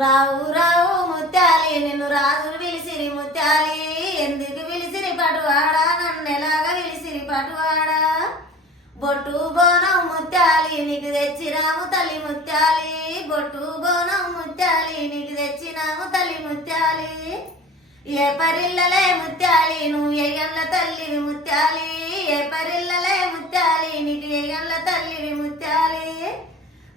రావు రావు ముత్యాలి నిన్ను రాజులు పిలిసిరి ముత్యాలి ఎందుకు పిలిసిరి పటువాడా నన్నెలాగా పిలిసిరి పటువాడా బొట్టు బోనం ముత్యాలి నీకు తెచ్చినాము తల్లి ముత్యాలి బొట్టు బోనం ముత్యాలి నీకు తెచ్చినాము తల్లి ముత్యాలి ఏ పరిల్లలే ముత్యాలి నువ్వు ఎగండ్ల తల్లివి ముత్యాలి ఏ పరిల్లలే ముత్యాలి నీకు ఎగండ్ల తల్లివి ముత్యాలి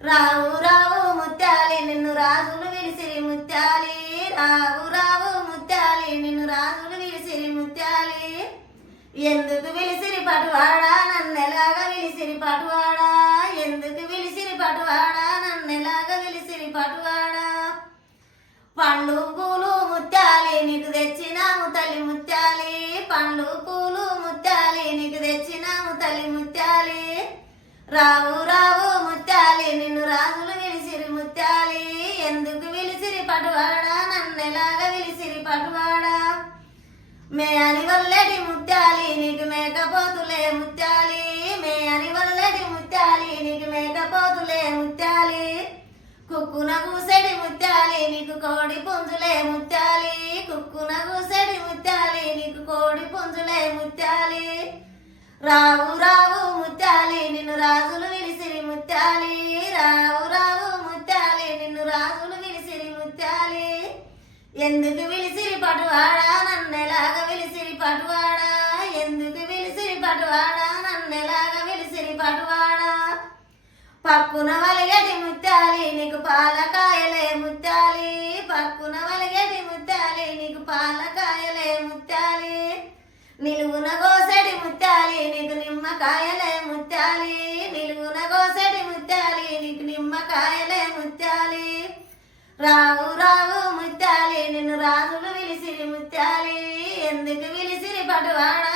రావు రావు ముత్యాలి నిన్ను రాజులు విలిసిరి ముత్యాలి రావు రావు ముత్యాలి నిన్ను రాజులు విలిసిరి ముత్యాలి ఎందుకు విలిసిరి పటువాడా నన్నెలాగా విలిసిరి పటువాడా ఎందుకు విలిసిరి పటువాడా నన్నెలాగా విలిసిరి పటువాడా పండ్లు పూలు ముత్యాలి నీకు తెచ్చినాము తల్లి ముత్యాలి పండ్లు పూలు ముత్యాలి నీకు తెచ్చినాము తల్లి ముత్యాలి రావు రావు ముత్యాలి నిన్ను రాజులు విలిసిరి ముత్యాలి ఎందుకు విలిసిరి పటువాడా నన్నెలాగా విలిసిరి పటువాడా మే అని వల్లడి ముత్యాలి నీకు మేకపోతులే ముత్యాలి మే అని వల్లడి ముత్యాలి నీకు మేకపోతులే ముత్యాలి కుక్కున కూసెడి ముత్యాలి నీకు కోడి పుంజులే ముత్యాలి కుక్కున కూసెడి ముత్యాలి నీకు కోడి పుంజులే ముత్యాలి రావు రావు ముత్యాలి నిన్ను రాజులు విలిసిరి ముత్యాలి రావు రావు ముత్యాలి నిన్ను రాజులు విలిసిరి ముత్యాలి ఎందుకు విలిసిరి పటువాడా నన్నెలాగా విలిసిరి పటువాడా ఎందుకు విలిసిరి పటువాడా నన్నెలాగా విలిసిరి పటువాడా పక్కున వలిగడి ముత్యాలి నీకు పాలకాయలే ముత్యాలి పక్కున వలిగడి ముత్యాలి నీకు పాలకాయలే ముత్యాలి నిలువున గోసడి ముత్యాలి నీకు నిమ్మకాయలే ముత్యాలి నిలువున గోసడి ముత్యాలి నీకు నిమ్మకాయలే ముత్యాలి రావు రావు ముత్యాలి నిన్ను రాజులు విలిసిరి ముత్యాలి ఎందుకు విలిసిరి పటువాడా